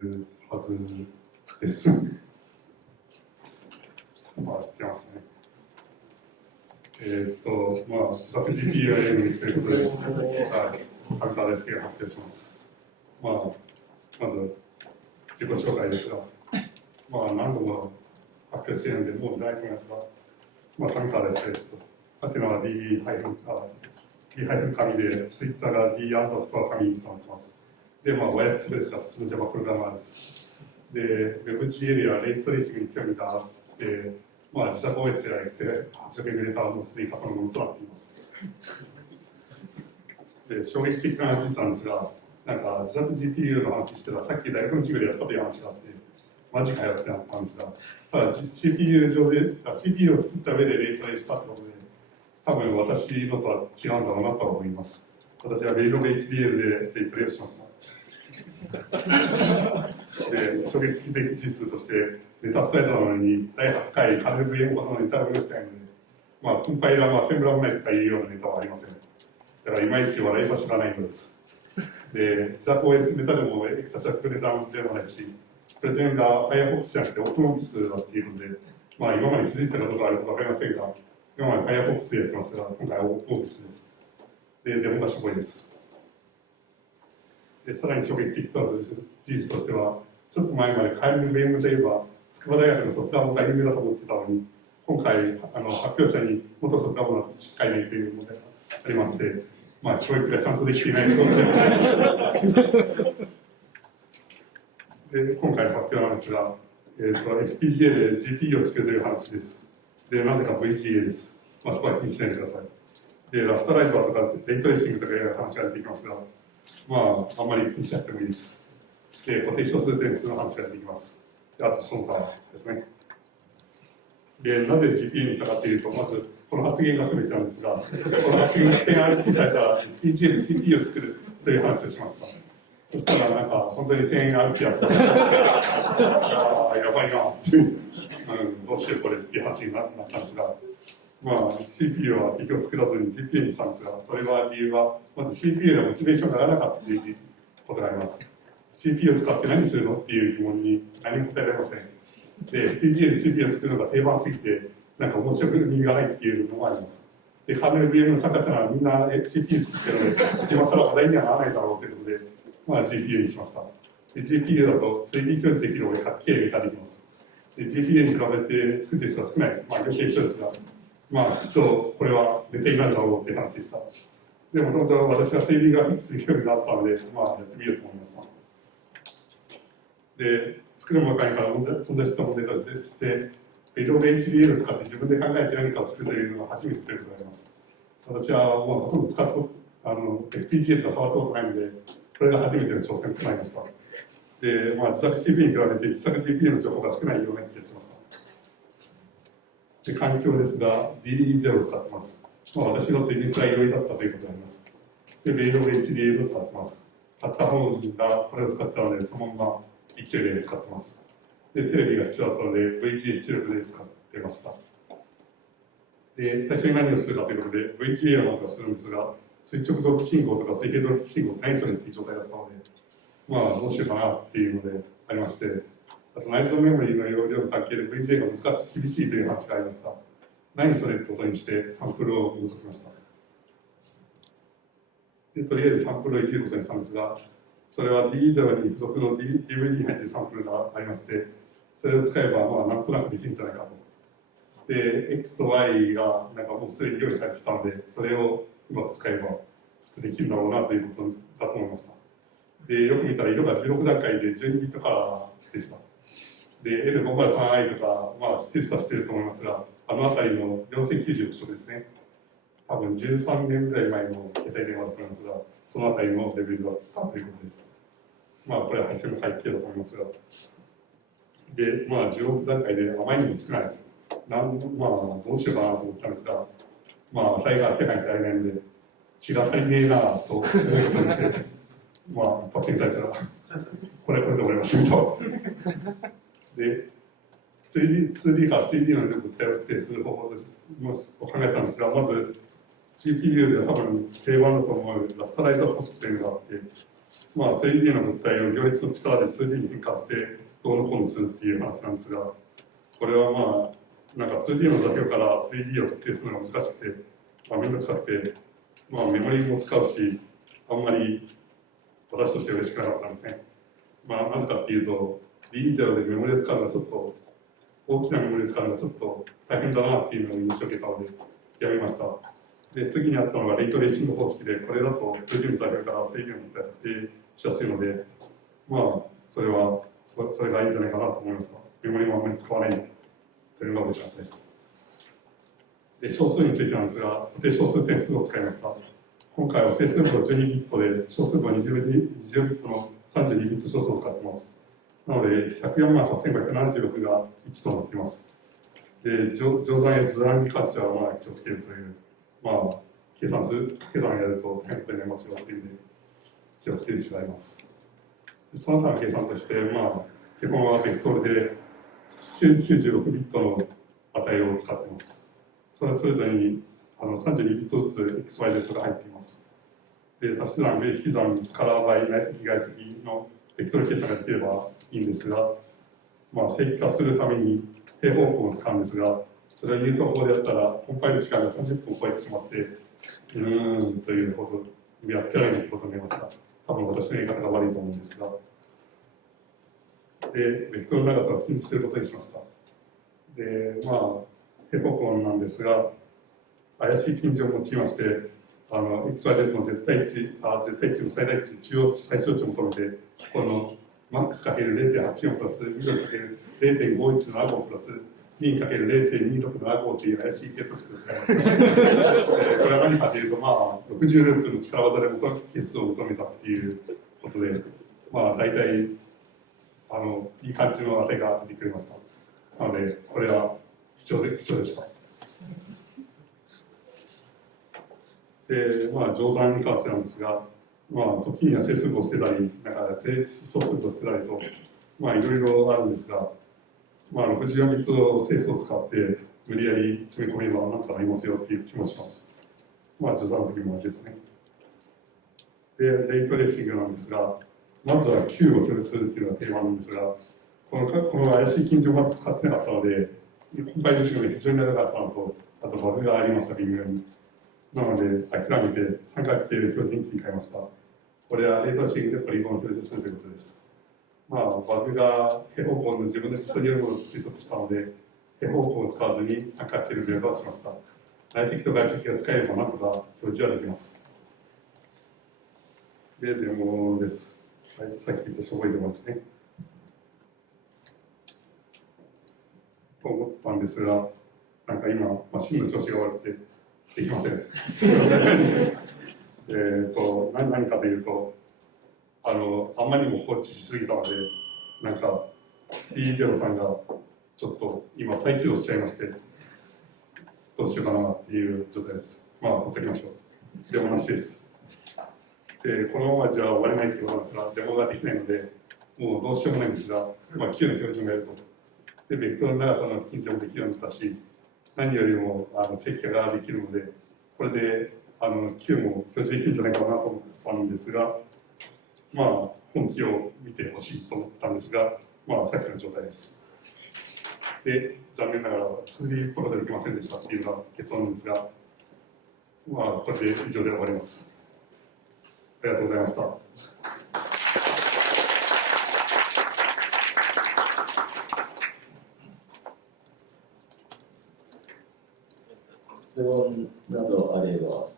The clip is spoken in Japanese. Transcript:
るはずです。まあ、出ますね。自作 GPU を演技することで、春川大輔が発表します。まず、自己紹介ですが、何度も発表しているので、もう大丈夫ですが、上川大輔ですと。はてなは D- 紙で、ツイッターが D アンダースコア紙となっています。で、親スペースが普通の Java プログラマーです。で、WebGL やレイトレーシングに興味があって、自作 OS や Excel、8 エミュレーターもすでに過去のものとなっています。で、衝撃的な事実なんですが、自作 GPU の話してたら、さっき大学の授業でやったという話があって、マジかよってなったんですが、ただ CPU を作った上でレイトレーしたってことで、多分私のとは違うんだろうなとは思います。私は Verilog HDL でレイトレースしました。で、衝撃的事実として、ネタスライドなのに第8回カルブ VM ほどのネタを用意したいので、コンパイラーもアセンブラーもないとかいうようなネタはありません。だからいまいち笑いは知らないのです。で、自作 OS ネタでもエクサチャックネタでもないし、プレゼンが Firefox じゃなくて OpenOffice だっていうので、今まで気づいたことがあるかわかりませんが、今まで Firefox でやってますが、今回は OpenOffice です。で、デモがしょぼいです。で、さらに衝撃的な事実としては、ちょっと前までカエル VM といえば、筑波大学のソフトウェアもが有名だと思ってたのに、今回、発表者に元ソフトウェアもしっかりないという問題がありまして、教育がちゃんとできていないということで、今回の発表なんですが、FPGA で GPU を作るという話です。で、なぜか VGA です。そこは気にしないでください。で、ラストライザーとかレイトレーシングとかいう話が出てきますが、あんまり気にしなくてもいいです。で、固定小数点数の話が出てきます。で、あとその他ですね。で、なぜ GPU にしたかというと、まず、この発言が全てなんですが、この発言が1000RT されたら FPGA で GPU を作るという話をしました。そしたら本当に1000RT やつが、やばいなっていう、どうしようこれっていう話になったんですが、CPU は結局作らずに GPU にしたんですが、それは理由は、まず CPU でモチベーションが上がらなかったということがあります。CPU を使って何するのっていう疑問に何も答えられません。で、FPGA で CPU を作るのが定番すぎて、面白みがないっていうのもあります。で、カーネル VM の参加者はみんな CPU 作ってるので、今更話題にはならないだろうということで、GPU にしました。で、GPU だと 3D 表示できるので、はっきりができます。で、GPU に比べて作ってる人は少ない。余計一緒ですが、きっとこれはネタになるだろうっていう話でした。でも、もともと私は 3D グラフィックスに興味があったので、やってみようと思いました。で、作るものから存在した問題として、Verilog HDL を使って自分で考えて何かを作るというのが初めてということであります。私はほとんど使ったFPGA とか触ったことないので、これが初めての挑戦となりました。で、自作 CPU に比べて自作 GPU の情報が少ないような気がしました。で、環境ですが、DD0 を使っています。私にとって実際良いだったということであります。で、Verilog HDL を使っています。買った本がこれを使ってたので、そのまま勢いで使っています。で、テレビが必要だったので、VGA 出力で使っていました。で、最初に何をするかということで、VGA をまずはするんですが、垂直同期信号とか水平同期信号って何それっていう状態だったので、どうしようかなっていうのでありまして、あと内蔵メモリーの容量の関係で VGA が厳しいという話がありました。何それってことにしてサンプルを覗きました。で、とりあえずサンプルをいじることにしたんですが、それは D0 に付属の DVD に入っているサンプルがありまして、それを使えばなんとなくできるんじゃないかと。で、X と Y がもうすでに用意されてたので、それをうまく使えばできるんだろうなということだと思いました。で、よく見たら色が16段階で12ビットカラーでした。で、L503i とか、知ってる人は知ってると思いますが、あの辺りの4096色ですね。多分13年ぐらい前の携帯電話だと思いますが、その辺りのレベルだったということです。これは配線の背景だと思いますが。で、16段階であまりにも少ない。どうしようかなと思ったんですが、値が明らかに足りないので、気が足りねえなと思うことにして、一発に対しては、これで終わりますと。で、2D から 3D の力を頼ってする方法を考えたんですが、まず GPU では多分定番だと思うラスタライザー方式というのがあって、まあ、3D の物体を行列の力で 2D に変換してどうのこうのするっていう話なんですが、これはまあ、なんか 2D の座標から 3D を特定するのが難しくて、まあ、めんどくさくて、まあ、メモリも使うし、あんまり私として嬉しくなかったんですね。まあ、なぜかっていうと、D0 でメモリを使うのはちょっと、大きなメモリを使うのがちょっと大変だなっていうのを印象を受けたので、やめました。で、次にあったのがレイトレーシング方式で、これだと 2D の座標から 3D の物体を特定しやすいので、まあ、それがいいんじゃないかなと思いました。メモリもあんまり使わないというのが嬉しかったです。で、小数についてなんですが、固定小数点数を使いました。今回は整数部を12ビットで、小数部は20ビットの32ビット小数を使っています。なので、1048576が1となっています。で、乗算や図案に関してはまあ気をつけるという、まあ、掛け算やると変なことになりますよという意味で気をつける必要があります。その他の計算として、まあ、基本はベクトルで96ビットの値を使っています。それぞれに32ビットずつ XYZ が入っています。で、足し算、引き算、スカラー倍、内積、外積のベクトル計算ができればいいんですが、まあ、正規化するために平方根を使うんですが、それはニュートン法でやったら、コンパイル時間が30分を超えてしまって、ということやってないということになりました。多分私の言い方が悪いと思うんですが。で、ベクトルの長さを禁止することにしました。で、まあ、平方根なんですが、怪しい近似を用いまして、XYZ の絶対値の最大値、最小値を求めて、このマックス ×0.84 プラス、ミドル ×0.5175 プラス、ミン ×0.2675 という怪しい計算式を使いました。これは何かというと、まあ、60ループの力技で係数を求めたっていうことで、まあ、大体、いい感じの値が出てくれました。なので、これは貴重でした。で、まあ、乗算に関してなんですが、まあ、時には整数部を捨てたり、なんか小数部を捨てたりと、まあ、いろいろあるんですが、まあ、64ビットの整数を使って、無理やり詰め込めばなんとかなりますよっていう気もします。まあ、乗算の時も同じですね。で、レイトレーシングなんですが、まずは Q を表示するっていうのが定番なんですが、この怪しい近似をまず使ってなかったので、今回の時間が非常に長かったのと、あとバグがありました、微妙に。なので、諦めて三角形の表示に切り替えました。これはレートシングでポリゴンを表示するということです。まあ、バグが平方根の自分の実際によるものと推測したので、平方根を使わずに三角形の描画をしました。内積と外積が使えればなんとか表示はできます。で、デモです。はい、さっき言ったしょぼいデモですね。と思ったんですが、なんか今、マシンの調子が悪くて、できません。何かというと、あまりにも放置しすぎたので、なんか D0 さんがちょっと今再起動しちゃいまして、どうしようかなっていう状態です。まあ、ほっときましょう。デモなしです。で、このままじゃ終われないっていうことなんですが、デモができないので、もうどうしようもないんですが、まあ、Q の標準がやると。で、ベクトルの長さの近似もできるようになったし、何よりも正規化ができるので、これでQ も表示できるんじゃないかなと思ったんですが、まあ、本気を見てほしいと思ったんですが、まあ、さっきの状態です。で、残念ながら 2D プロでできませんでしたっていうのが結論ですが、まあ、これで以上で終わります。ありがとうございました。質問などあれば。